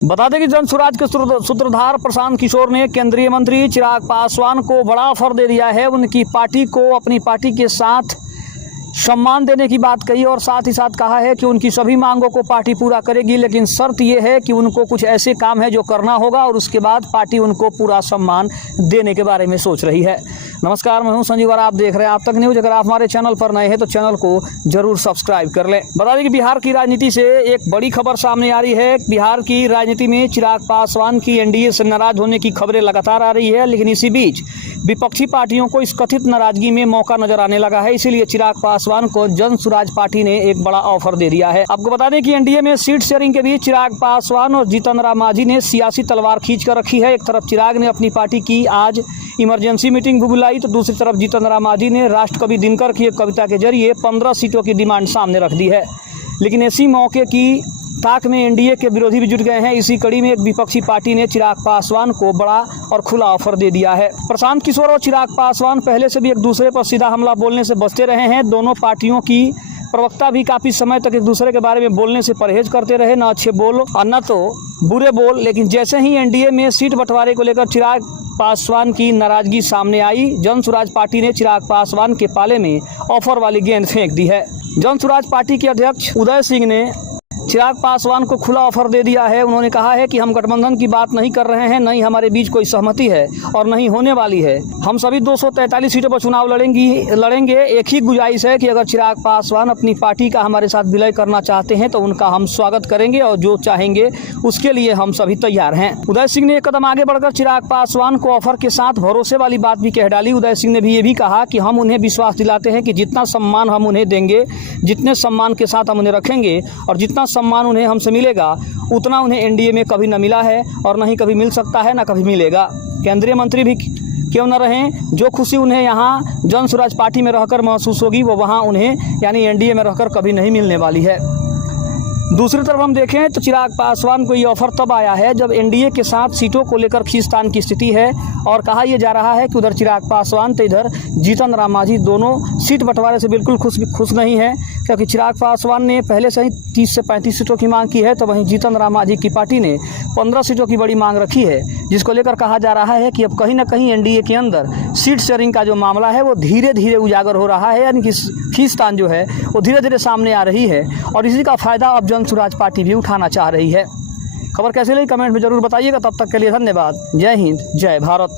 बता दें कि जन स्वराज के सूत्रधार प्रशांत किशोर ने केंद्रीय मंत्री चिराग पासवान को बड़ा ऑफर दे दिया है। उनकी पार्टी को अपनी पार्टी के साथ सम्मान देने की बात कही और साथ ही साथ कहा है कि उनकी सभी मांगों को पार्टी पूरा करेगी, लेकिन शर्त यह है कि उनको कुछ ऐसे काम है जो करना होगा और उसके बाद पार्टी उनको पूरा सम्मान देने के बारे में सोच रही है। नमस्कार, मैं हूं संजीव और आप देख रहे हैं आप तक न्यूज। अगर आप हमारे चैनल पर नए हैं तो चैनल को जरूर सब्सक्राइब कर लें। बता दें कि बिहार की राजनीति से एक बड़ी खबर सामने आ रही है। बिहार की राजनीति में चिराग पासवान की एनडीए से नाराज होने की खबरें लगातार आ रही है, लेकिन इसी बीच विपक्षी पार्टियों को इस कथित नाराजगी में मौका नजर आने लगा है। इसीलिए चिराग पासवान को जन स्वराज पार्टी ने एक बड़ा ऑफर दे दिया है। आपको बता दें कि एनडीए में सीट शेयरिंग के बीच चिराग पासवान और जीतन राम मांझी ने सियासी तलवार खींच कर रखी है। एक तरफ चिराग ने अपनी पार्टी की आज इमरजेंसी मीटिंग भी बुलाई, तो दूसरी तरफ जीतन राम मांझी ने राष्ट्रकवि दिनकर की एक कविता के जरिए 15 सीटों की डिमांड सामने रख दी है। लेकिन इसी मौके की ताक में एनडीए के विरोधी भी जुट गए हैं। इसी कड़ी में एक विपक्षी पार्टी ने चिराग पासवान को बड़ा और खुला ऑफर दे दिया है। प्रशांत किशोर और चिराग पासवान पहले से भी एक दूसरे पर सीधा हमला बोलने से बचते रहे हैं। दोनों पार्टियों की प्रवक्ता भी काफी समय तक एक दूसरे के बारे में बोलने से परहेज करते रहे, न अच्छे बोल और न तो बुरे बोल। लेकिन जैसे ही एनडीए में सीट बंटवारे को लेकर चिराग पासवान की नाराजगी सामने आई, जन स्वराज पार्टी ने चिराग पासवान के पाले में ऑफर वाली गेंद फेंक दी है। जन स्वराज पार्टी के अध्यक्ष उदय सिंह ने चिराग पासवान को खुला ऑफर दे दिया है। उन्होंने कहा है कि हम गठबंधन की बात नहीं कर रहे हैं, नहीं हमारे बीच कोई सहमति है और नहीं होने वाली है। हम सभी 243 सीटों पर चुनाव लड़ेंगे। एक ही गुजारिश है कि अगर चिराग पासवान अपनी पार्टी का हमारे साथ विलय करना चाहते हैं तो उनका हम स्वागत करेंगे और जो चाहेंगे उसके लिए हम सभी तैयार हैं। उदय सिंह ने एक कदम आगे बढ़कर चिराग पासवान को ऑफर के साथ भरोसे वाली बात भी कह डाली। उदय सिंह ने भी ये भी कहा कि हम उन्हें विश्वास दिलाते हैं कि जितना सम्मान हम उन्हें देंगे, जितने सम्मान के साथ हम उन्हें रखेंगे और जितना सम्मान उन्हें हमसे मिलेगा, उतना उन्हें एनडीए में कभी न मिला है और न ही कभी मिल सकता है, न कभी मिलेगा। केंद्रीय मंत्री भी क्यों न रहें, जो खुशी उन्हें यहाँ जन स्वराज पार्टी में रहकर महसूस होगी वो वहाँ उन्हें यानी एनडीए में रहकर कभी नहीं मिलने वाली है। दूसरी तरफ हम देखें तो चिराग पासवान को ये ऑफर तब आया है जब एनडीए के साथ सीटों को लेकर खींचतान की स्थिति है और कहा यह जा रहा है कि उधर चिराग पासवान तो इधर जीतन राम मांझी दोनों सीट बंटवारे से बिल्कुल खुश नहीं है, क्योंकि चिराग पासवान ने पहले से ही 30 से 35 सीटों की मांग की है, तो वहीं जीतन राम मांझी की पार्टी ने 15 सीटों की बड़ी मांग रखी है, जिसको लेकर कहा जा रहा है कि अब कहीं ना कहीं एनडीए के अंदर सीट शेयरिंग का जो मामला है वो धीरे धीरे उजागर हो रहा है, यानी कि खींचतान जो है वो धीरे धीरे सामने आ रही है और इसी का फायदा अब जन स्वराज पार्टी भी उठाना चाह रही है। खबर कैसे लगी कमेंट में जरूर बताइएगा। तब तक के लिए धन्यवाद। जय हिंद, जय भारत।